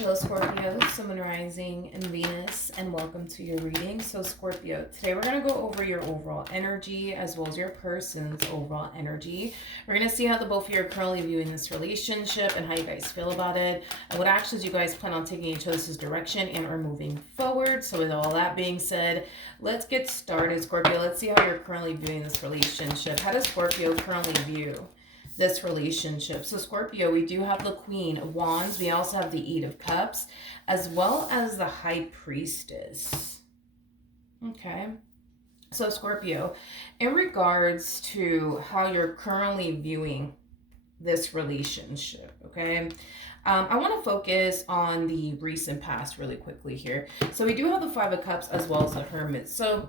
Hello Scorpio, Sun, Moon, Rising, and Venus, and welcome to your reading. So Scorpio, today we're going to go over your overall energy as well as your person's overall energy. We're going to see how the both of you are currently viewing this relationship and how you guys feel about it, and what actions you guys plan on taking each other's direction and are moving forward. So with all that being said, let's get started, Scorpio. Let's see how you're currently viewing this relationship. How does Scorpio currently view this relationship? So Scorpio, we do have the Queen of Wands. We also have the Eight of Cups, as well as the High Priestess. Okay. So Scorpio, in regards to how you're currently viewing this relationship, okay, I want to focus on the recent past really quickly here. So we do have the Five of Cups as well as the Hermit. So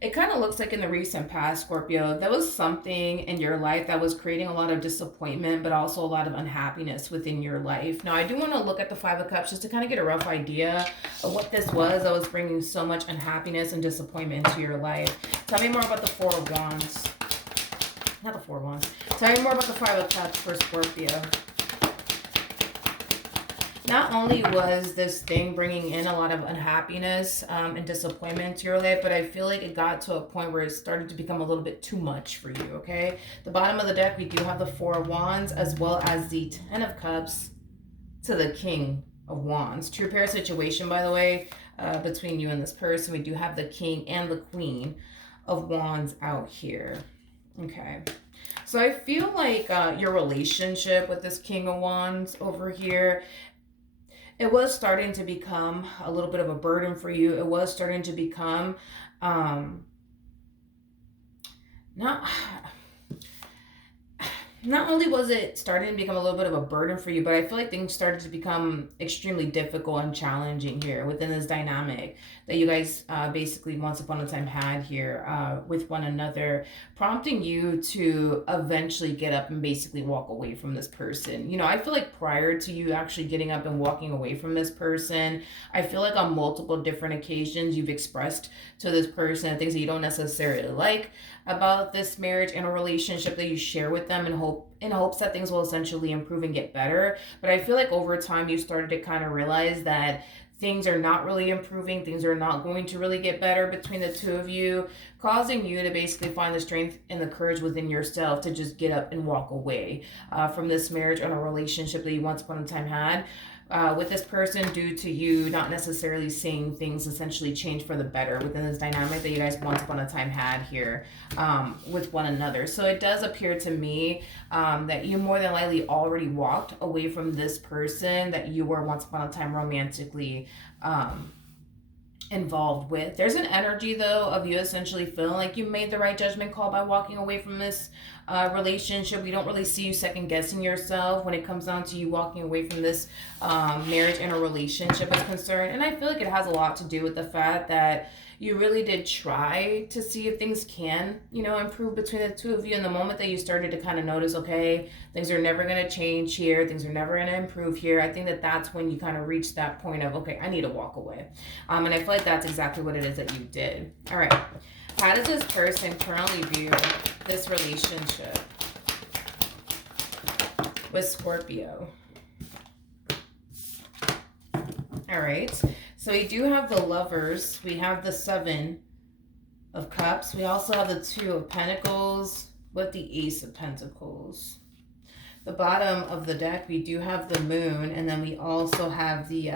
it kind of looks like in the recent past, Scorpio, there was something in your life that was creating a lot of disappointment, but also a lot of unhappiness within your life. Now, I do want to look at the Five of Cups just to kind of get a rough idea of what this was that was bringing so much unhappiness and disappointment into your life. Tell me more about the Four of Wands. Not the Four of Wands. Tell me more about the Five of Cups for Scorpio. Not only was this thing bringing in a lot of unhappiness and disappointment to your life, but I feel like it got to a point where it started to become a little bit too much for you, okay? The bottom of the deck, we do have the Four of Wands as well as the Ten of Cups to the King of Wands. True pair situation, by the way, between you and this person. We do have the King and the Queen of Wands out here, okay? So I feel like your relationship with this King of Wands over here, it was starting to become a little bit of a burden for you. It was starting to become not only was it starting to become a little bit of a burden for you, but I feel like things started to become extremely difficult and challenging here within this dynamic that you guys basically once upon a time had here with one another, prompting you to eventually get up and basically walk away from this person. You know, I feel like prior to you actually getting up and walking away from this person, I feel like on multiple different occasions you've expressed to this person things that you don't necessarily like about this marriage and a relationship that you share with them, in hopes that things will essentially improve and get better. But I feel like over time you started to kind of realize that things are not really improving, things are not going to really get better between the two of you, causing you to basically find the strength and the courage within yourself to just get up and walk away from this marriage and a relationship that you once upon a time had with this person, due to you not necessarily seeing things essentially change for the better within this dynamic that you guys once upon a time had here with one another. So it does appear to me that you more than likely already walked away from this person that you were once upon a time romantically involved with. There's an energy though of you essentially feeling like you made the right judgment call by walking away from this relationship. We don't really see you second guessing yourself when it comes down to you walking away from this marriage and a relationship is concerned. And I feel like it has a lot to do with the fact that you really did try to see if things can, you know, improve between the two of you. And the moment that you started to kind of notice, okay, things are never going to change here, things are never going to improve here, I think that that's when you kind of reach that point of, okay, I need to walk away. And I feel like that's exactly what it is that you did. All right. How does this person currently view this relationship with Scorpio? All right. So we do have the Lovers. We have the Seven of Cups. We also have the Two of Pentacles with the Ace of Pentacles. The bottom of the deck, we do have the Moon, and then we also have the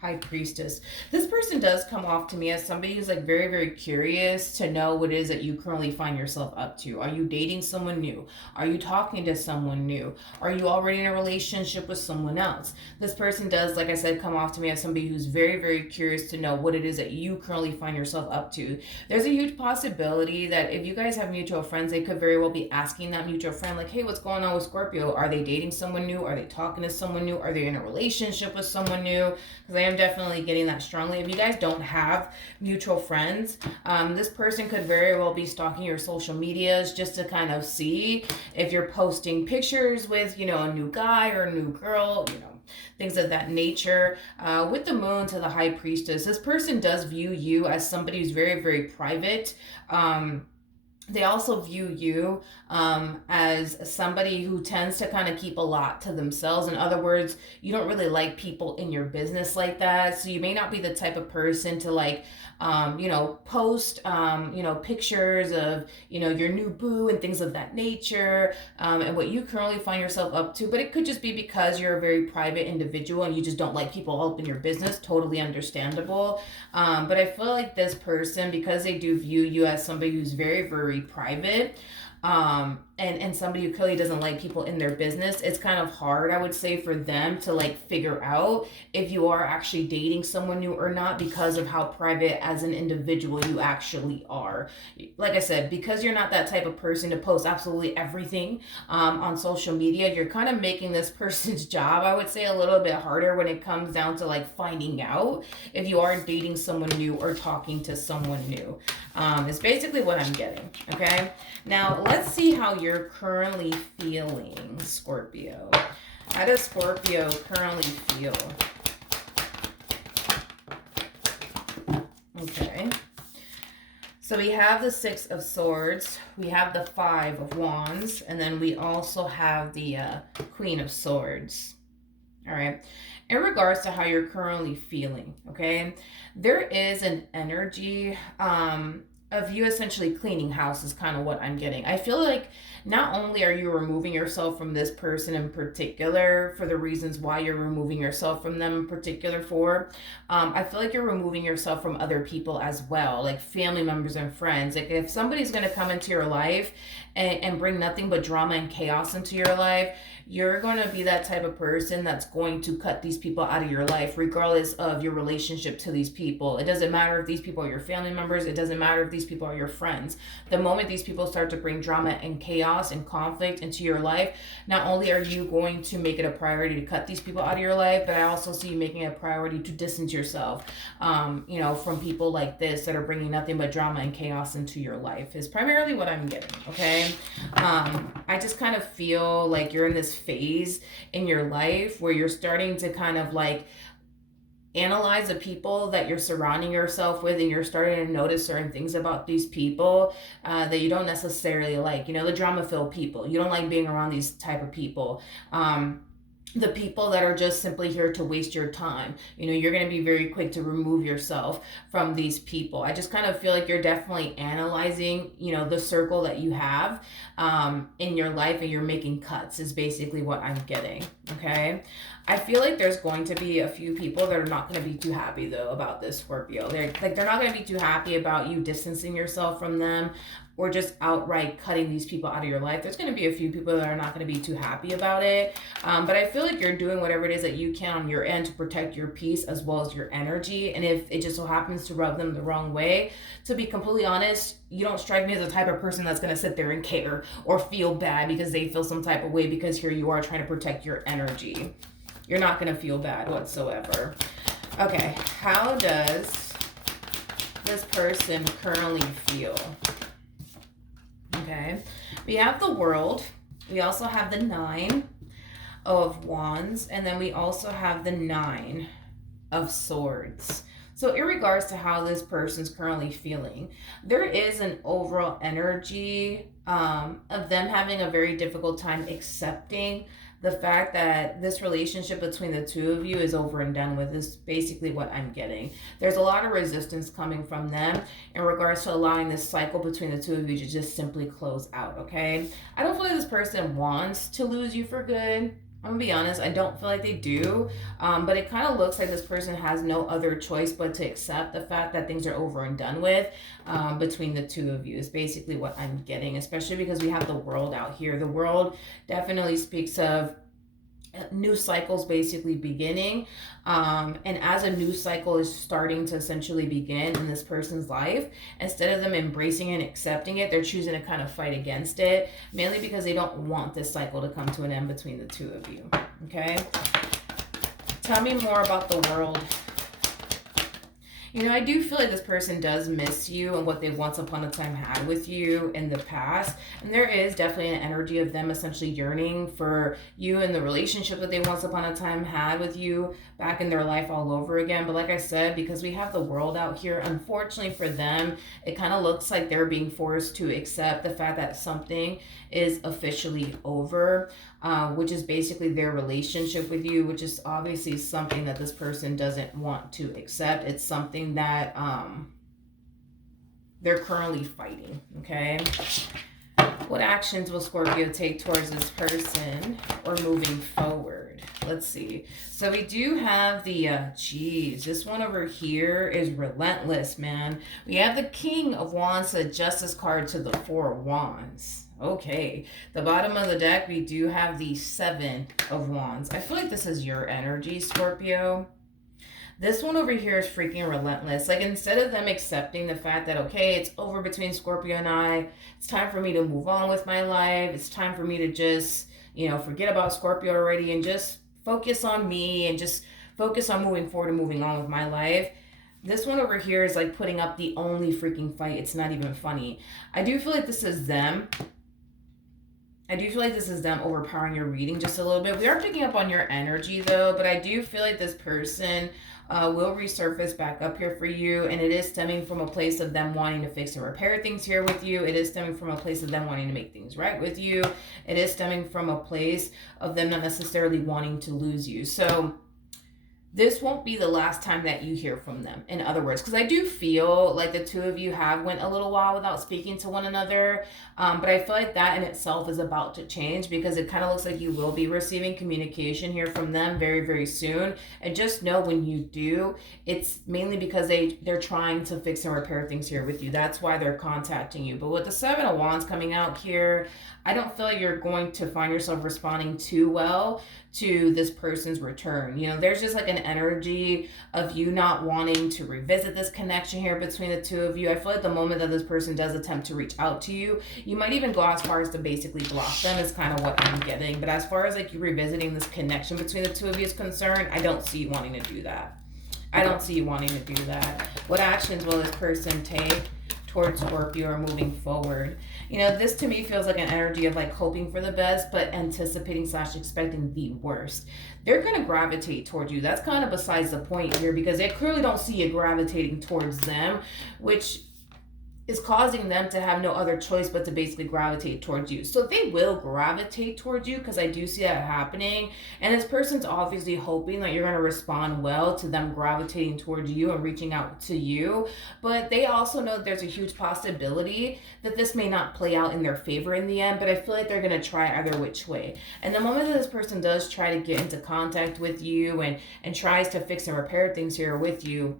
High Priestess. This person does come off to me as somebody who's like very, very curious to know what it is that you currently find yourself up to. Are you dating someone new? Are you talking to someone new? Are you already in a relationship with someone else? This person does, like I said, come off to me as somebody who's very, very curious to know what it is that you currently find yourself up to. There's a huge possibility that if you guys have mutual friends, they could very well be asking that mutual friend, like, hey, what's going on with Scorpio? Are they dating someone new? Are they talking to someone new? Are they in a relationship with someone new? Because I am definitely getting that strongly. If you guys don't have mutual friends, this person could very well be stalking your social medias just to kind of see if you're posting pictures with, you know, a new guy or a new girl, you know, things of that nature. With the Moon to the High Priestess, this person does view you as somebody who's very, very private. they also view you as somebody who tends to kind of keep a lot to themselves. In other words, you don't really like people in your business like that. So you may not be the type of person to like, post, pictures of, your new boo and things of that nature, and what you currently find yourself up to. But it could just be because you're a very private individual and you just don't like people all up in your business. Totally understandable. But I feel like this person, because they do view you as somebody who's very, very private, and somebody who clearly doesn't like people in their business, it's kind of hard, I would say, for them to like figure out if you are actually dating someone new or not, because of how private as an individual you actually are. Like I said, because you're not that type of person to post absolutely everything on social media, you're kind of making this person's job, I would say, a little bit harder when it comes down to like finding out if you are dating someone new or talking to someone new. It's basically what I'm getting. Okay, now let's see how you're currently feeling, Scorpio. How does Scorpio currently feel? Okay. So we have the Six of Swords, we have the Five of Wands, and then we also have the Queen of Swords. All right. In regards to how you're currently feeling, okay, there is an energy of you essentially cleaning house, is kind of what I'm getting. I feel like not only are you removing yourself from this person in particular for the reasons why you're removing yourself from them in particular for, I feel like you're removing yourself from other people as well, like family members and friends. Like if somebody's going to come into your life and bring nothing but drama and chaos into your life, you're going to be that type of person that's going to cut these people out of your life, regardless of your relationship to these people. It doesn't matter if these people are your family members. It doesn't matter if these people are your friends. The moment these people start to bring drama and chaos and conflict into your life, not only are you going to make it a priority to cut these people out of your life, but I also see you making it a priority to distance yourself, from people like this that are bringing nothing but drama and chaos into your life, is primarily what I'm getting. Okay. I just kind of feel like you're in this phase in your life where you're starting to kind of like analyze the people that you're surrounding yourself with, and you're starting to notice certain things about these people that you don't necessarily like. The drama filled people, you don't like being around these type of people. The people that are just simply here to waste your time, you're going to be very quick to remove yourself from these people. I just kind of feel like you're definitely analyzing, the circle that you have in your life, and you're making cuts, is basically what I'm getting. Okay. I feel like there's going to be a few people that are not going to be too happy though about this, Scorpio. They're not going to be too happy about you distancing yourself from them, or just outright cutting these people out of your life. There's going to be a few people that are not going to be too happy about it. But I feel like you're doing whatever it is that you can on your end to protect your peace as well as your energy. And if it just so happens to rub them the wrong way, to be completely honest, you don't strike me as the type of person that's going to sit there and care or feel bad because they feel some type of way, because here you are trying to protect your energy. You're not going to feel bad whatsoever. Okay, how does this person currently feel? Okay, we have the World. We also have the Nine of Wands, and then we also have the Nine of Swords. So in regards to how this person's currently feeling, there is an overall energy of them having a very difficult time accepting the fact that this relationship between the two of you is over and done with, is basically what I'm getting. There's a lot of resistance coming from them in regards to allowing this cycle between the two of you to just simply close out, okay? I don't feel like this person wants to lose you for good. I'm gonna be honest, I don't feel like they do, but it kind of looks like this person has no other choice but to accept the fact that things are over and done with between the two of you, is basically what I'm getting, especially because we have the World out here. The World definitely speaks of new cycles basically beginning, and as a new cycle is starting to essentially begin in this person's life, instead of them embracing and accepting it, they're choosing to kind of fight against it, mainly because they don't want this cycle to come to an end between the two of you. Okay, tell me more about the World. You know, I do feel like this person does miss you and what they once upon a time had with you in the past. And there is definitely an energy of them essentially yearning for you and the relationship that they once upon a time had with you back in their life all over again. But like I said, because we have the world out here, unfortunately for them, it kind of looks like they're being forced to accept the fact that something is officially over, which is basically their relationship with you, which is obviously something that this person doesn't want to accept. It's something that they're currently fighting, okay? What actions will Scorpio take towards this person or moving forward? Let's see. So we do have the, this one over here is relentless, man. We have the King of Wands, the Justice card to the Four of Wands. Okay, the bottom of the deck, we do have the Seven of Wands. I feel like this is your energy, Scorpio. This one over here is freaking relentless. Like, instead of them accepting the fact that, okay, it's over between Scorpio and I, it's time for me to move on with my life. It's time for me to just, you know, forget about Scorpio already and just focus on me and just focus on moving forward and moving on with my life. This one over here is like putting up the only freaking fight. It's not even funny. I do feel like this is them. I do feel like this is them overpowering your reading just a little bit. We are picking up on your energy though, but I do feel like this person will resurface back up here for you, and it is stemming from a place of them wanting to fix and repair things here with you. It is stemming from a place of them wanting to make things right with you. It is stemming from a place of them not necessarily wanting to lose you. So this won't be the last time that you hear from them, in other words, because I do feel like the two of you have went a little while without speaking to one another, but I feel like that in itself is about to change, because it kind of looks like you will be receiving communication here from them very, very soon. And just know when you do, it's mainly because they're trying to fix and repair things here with you. That's why they're contacting you. But with the Seven of Wands coming out here, I don't feel like you're going to find yourself responding too well to this person's return. You know, there's just like an energy of you not wanting to revisit this connection here between the two of you. I feel like the moment that this person does attempt to reach out to you, you might even go as far as to basically block them, is kind of what I'm getting. But as far as like you revisiting this connection between the two of you is concerned, I don't see you wanting to do that. I don't see you wanting to do that. What actions will this person take towards Scorpio or moving forward? You know, this to me feels like an energy of like hoping for the best, but anticipating / expecting the worst. They're going to gravitate towards you. That's kind of besides the point here, because they clearly don't see you gravitating towards them, which is causing them to have no other choice but to basically gravitate towards you. So they will gravitate towards you, because I do see that happening. And this person's obviously hoping that you're going to respond well to them gravitating towards you and reaching out to you. But they also know that there's a huge possibility that this may not play out in their favor in the end. But I feel like they're going to try either which way. And the moment that this person does try to get into contact with you and tries to fix and repair things here with you,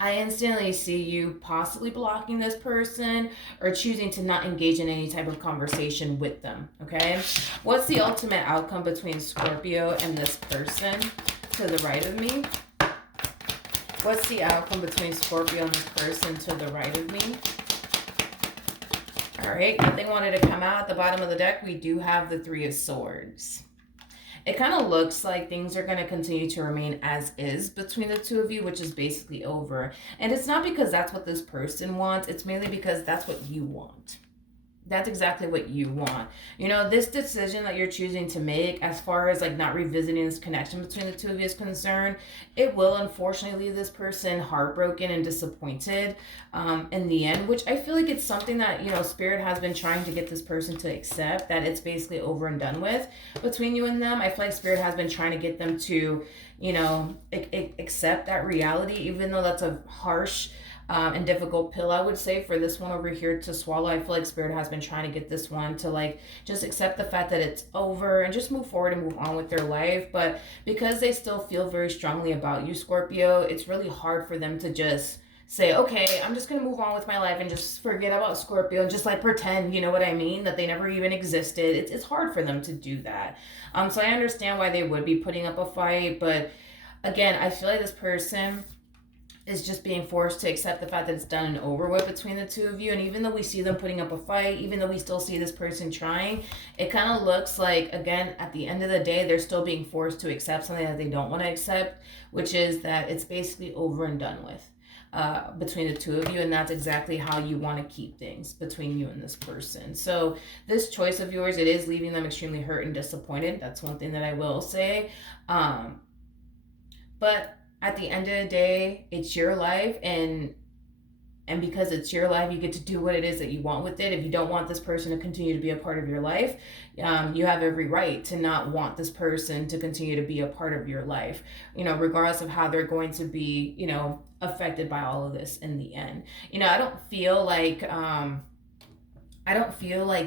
I instantly see you possibly blocking this person or choosing to not engage in any type of conversation with them, okay? What's the ultimate outcome between Scorpio and this person to the right of me? What's the outcome between Scorpio and this person to the right of me? All right, nothing wanted to come out. At the bottom of the deck, we do have the Three of Swords. It kind of looks like things are going to continue to remain as is between the two of you, which is basically over. And it's not because that's what this person wants. It's mainly because that's what you want. That's exactly what you want. You know, this decision that you're choosing to make as far as like not revisiting this connection between the two of you is concerned, it will unfortunately leave this person heartbroken and disappointed in the end, which I feel like it's something that, you know, Spirit has been trying to get this person to accept, that it's basically over and done with between you and them. I feel like Spirit has been trying to get them to, you know, accept that reality, even though that's a harsh and difficult pill, I would say, for this one over here to swallow. I feel like Spirit has been trying to get this one to like just accept the fact that it's over and just move forward and move on with their life. But because they still feel very strongly about you, Scorpio, it's really hard for them to just say, okay, I'm just going to move on with my life and just forget about Scorpio and just like pretend, you know what I mean, that they never even existed. It's hard for them to do that. So I understand why they would be putting up a fight. But again, I feel like this person is just being forced to accept the fact that it's done and over with between the two of you. And even though we see them putting up a fight, even though we still see this person trying, it kind of looks like, again, at the end of the day, they're still being forced to accept something that they don't want to accept, which is that it's basically over and done with. between the two of you, and that's exactly how you want to keep things between you and this person. So this choice of yours, it is leaving them extremely hurt and disappointed. That's one thing that I will say. But at the end of the day, it's your life, and because it's your life, you get to do what it is that you want with it. If you don't want this person to continue to be a part of your life, you have every right to not want this person to continue to be a part of your life, regardless of how they're going to be, affected by all of this in the end. I don't feel like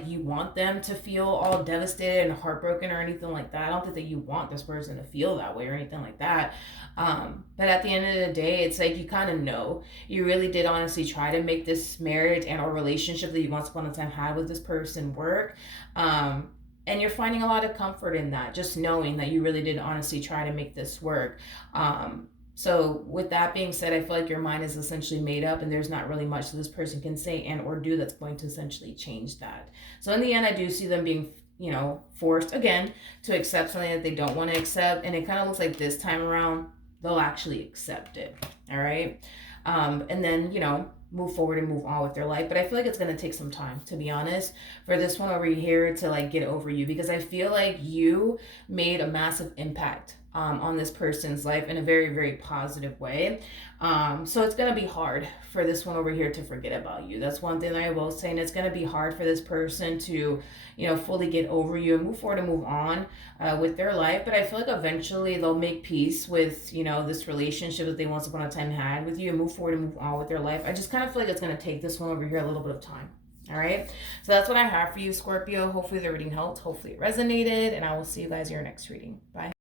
you want them to feel all devastated and heartbroken or anything like that. I don't think that you want this person to feel that way or anything like that. But at the end of the day, it's like you kind of know. You really did honestly try to make this marriage and or relationship that you once upon a time had with this person work. And you're finding a lot of comfort in that, just knowing that you really did honestly try to make this work. So with that being said, I feel like your mind is essentially made up and there's not really much that this person can say and or do that's going to essentially change that. So in the end, I do see them being, forced again to accept something that they don't want to accept. And it kind of looks like this time around, they'll actually accept it. All right. And then, move forward and move on with their life. But I feel like it's going to take some time, to be honest, for this one over here to like get over you, because I feel like you made a massive impact on this person's life in a very, very positive way. So it's going to be hard for this one over here to forget about you. That's one thing that I will say. And it's going to be hard for this person to, fully get over you and move forward and move on with their life. But I feel like eventually they'll make peace with, this relationship that they once upon a time had with you and move forward and move on with their life. I just kind of feel like it's going to take this one over here a little bit of time. All right. So that's what I have for you, Scorpio. Hopefully the reading helped. Hopefully it resonated. And I will see you guys in your next reading. Bye.